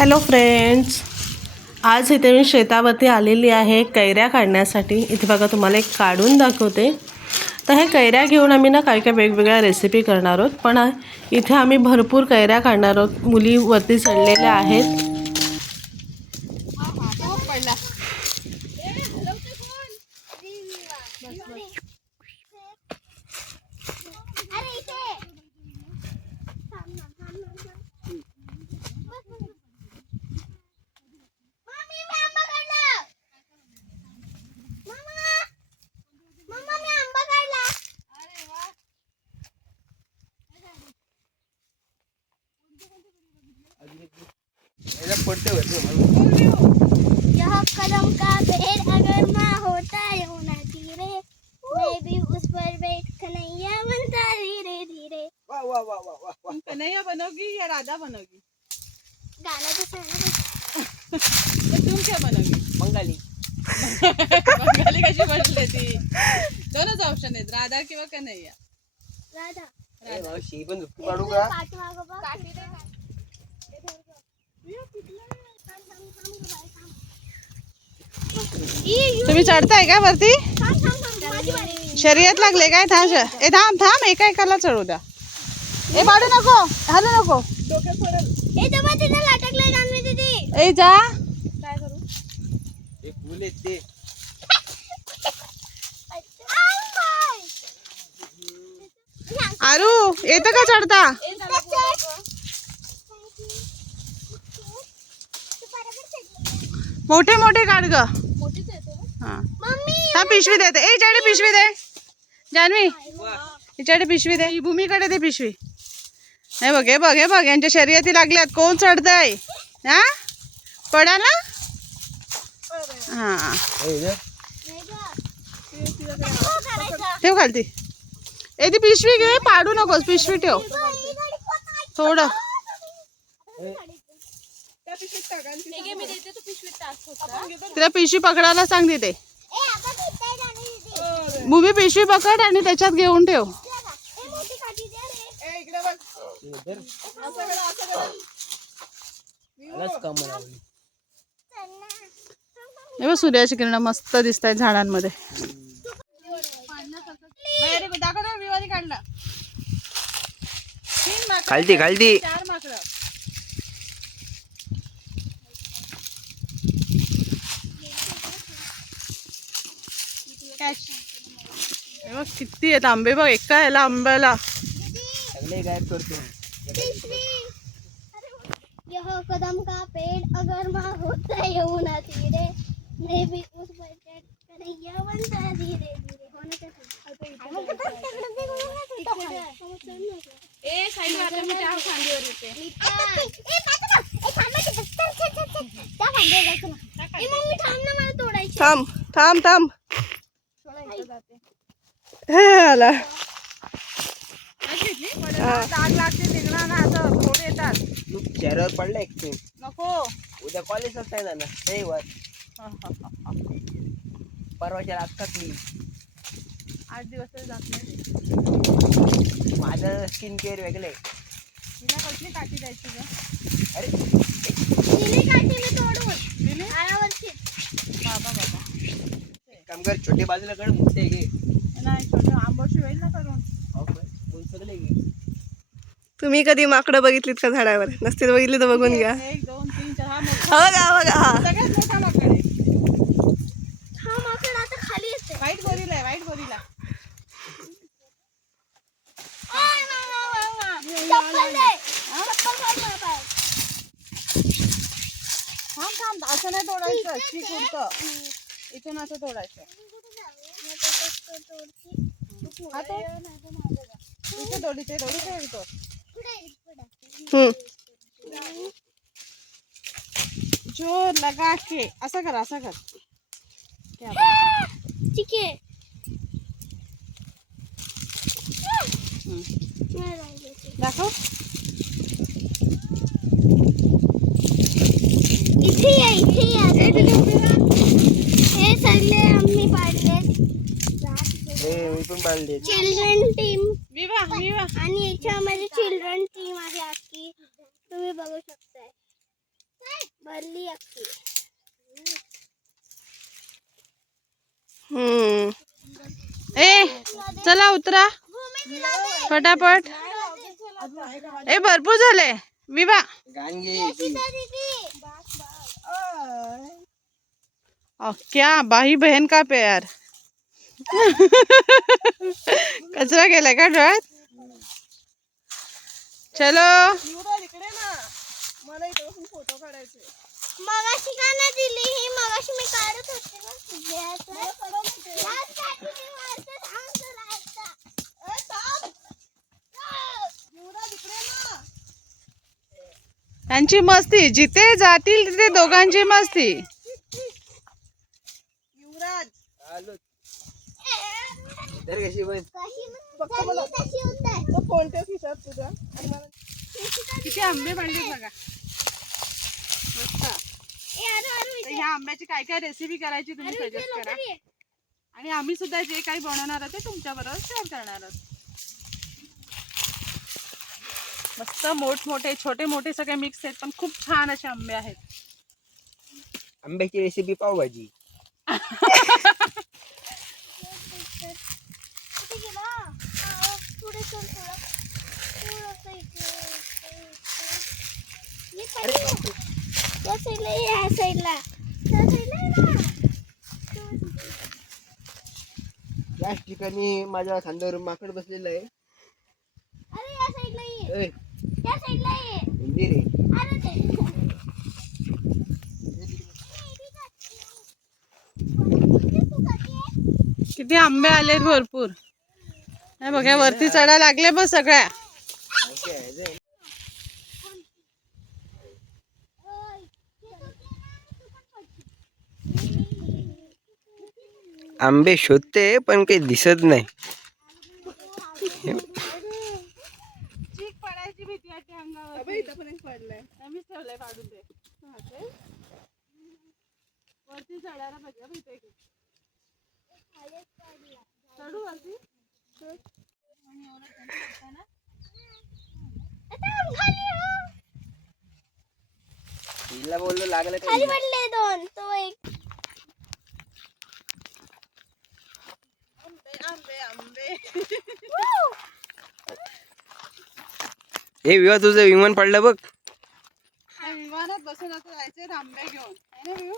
Hello friends, आज इथे मी शेतावरती आलेली आहे कैऱ्या काढण्यासाठी. इथे बघा तुम्हाला एक काढून दाखवते. तर हे कैऱ्या घेऊन आम्ही ना काय काय वेगवेगळ्या रेसिपी करणार आहोत. पण इथे आम्ही भरपूर कैऱ्या काढणार आहोत. मुली वरती चढलेल्या आहेत. यह कदम का पेड़ अगर माँ होता होना धीरे, मैं भी उस पर बैठ कन्हैया बनता धीरे धीरे। वाह वाह वाह वाह वाह वाह। कन्हैया बनोगी या राधा बनोगी? गाना तो सुना ना। तो तुम क्या बनोगी? बंगाली। बंगाली कशी बनली ती? दोनच ऑप्शन आहेत, राधा किंवा कन्हैया. राधा। राधा. शी पण झुकू काढू का? पाठीमागं बघ. तुम्ही चढताय का वरती? शर्यत लागले काय? थांब थांब थांब, एका एकाला चढू द्या. ए पाडू नको, हलू नको. ए तेव्हा तिने लटकले जान्हवी दीदी. ए जा. काय करू? एक फुल आहे ते. आरू येतं का चढता? मोठे मोठे काढ ग. हा हा, पिशवी देते. ए इकडे पिशवी दे जान्हवी, इकडे पिशवी दे. ही भूमीकडे दे पिशवी. हे बघ हे बघ हे बघ, यांच्या शर्यती लागल्यात. कोण चढतंय? हा पडा ना. हा ठेव खालती. ए ती पिशवी घे, पाडू नकोस. पिशवी ठेव थोडं. तिला पिशवी पकडायला सांग तिथे. भूमी पिशवी पकड आणि त्याच्यात घेऊन ठेव. हे बघ, सूर्याची किरण मस्त दिसत आहेत झाडांमध्ये. खालती खालती. 4 माकडं. हे बघ किती आहेत आंबे. बघ एका याला आंब्याला. सगळे गायब करतो. यह कदम का पेड़ अगर माँ होता होना धीरे, मैं भी उस पर बैठ कन्हैया बनता धीरे धीरे. होने का ए साईड मारलं मी त्या फांदीवर येते. थांब थांब थांब. आला डाग लागते निघणार ना. असं फोड येतात. तू चेहऱ्यावर पडला एक तू. नको. उद्या कॉलेजच नाही जाणार. रविवार. परवाच्या लागतात मी. 8 दिवस तरी जात नाही. माझं स्किन केअर वेगळं आहे. तिला कसली काठी द्यायची ग? अरे दिली काठी मी तोडून दिली? आळावरची. बाबा बाबा एक काम कर, छोटे बाजूला कड मोठे घे. नाही छोटं आंबोशी होईल ना करून. सगळे घे. तुम्ही कधी माकडं बघितलीत का झाडावर? नसतील बघितली तर बघून घ्या. 1 2 3 4 हा मोठा. बघा बघा. हा सगळ्यात मोठा माकड आहे. हा माकड आता खाली असते. व्हाईट गोरीला आहे. व्हाईट गोरीला. चप्पल दे. चप्पल काढ मला पाय. थांब थांब, असं नाही तोडायचं. चिक उडतं. इथून असं तोडायचं. हा तो इथे तोडीचे तोडीचे तो. जोर लगा के असं कर असं कर. क्या बात है. ठीक आहे. दाखव. इथे ये. हे सगळे आम्ही पाडले. मी पण पाळले. चिल्ड्रन टीम विवा विवा आणि याच्यामध्ये चिल्ड्रन टीम आहे अख्खी, तुम्ही बघू शकताय. भरली अख्खी. ए चला उतरा फटाफट. ए भरपूर झाले विवा. गाण घे क्या भाई बहन का प्यार. कचरा गेलाय का डोळ्यात. चलो मगाशी का नाही दिली ही. मगाशी मी काढत होते ना तुझ्याचं. लास्ट काढली मी वरचं थांब तुला आता. त्यांची मस्ती जिथे जातील तिथे दोघांची मस्ती. आलो तर कशी बस कशी होत कोणत्या खिशात तुझ्या? किती आंबे पडले बघा. मस्त. तर ह्या आंब्याची काय काय रेसिपी करायची तुम्ही सजेस्ट करा. आणि आम्ही सुद्धा जे काही बनवणार आहोत ते तुमच्या बरोबर शेअर करणार आहोत. मस्त मोठमोठे छोटे मोठे सगळे मिक्स आहेत पण खूप छान असे आंबे आहेत. आंब्याची रेसिपी पावभाजी. पुढे चल थोडं. थोडंसं इकडे. त्या साईडला ये. ह्या साईडला. त्या साईडला ये ना. याच ठिकाणी माझ्या खांद्यावर माकड बसलेलं आहे. अरे या साईडला ये. ए, त्या साईडला ये. हिंदी रे. अरे ते. किती आंबे आलेत भरपूर. हे बघा वरती चढा लागले बघ सगळ्या. ओके, आहे जे. आंबे शोधते पण काही दिसत नाही. चीक पडायची भीती वाटते अंगावर. इथपर्यंत पडलंय. आम्हीच ठेवलंय काढून ते. वरती चढायला पाहिजे बघ इथे. चढू वरती. हिला बोललो लागलं खाली काही. पडले दोन. तो एक. आंबे आंबे. हे विवा तुझं विमान पडलं बघ. विमानात बसून आता जायचे आंबे घेऊन आहे ना विऊ.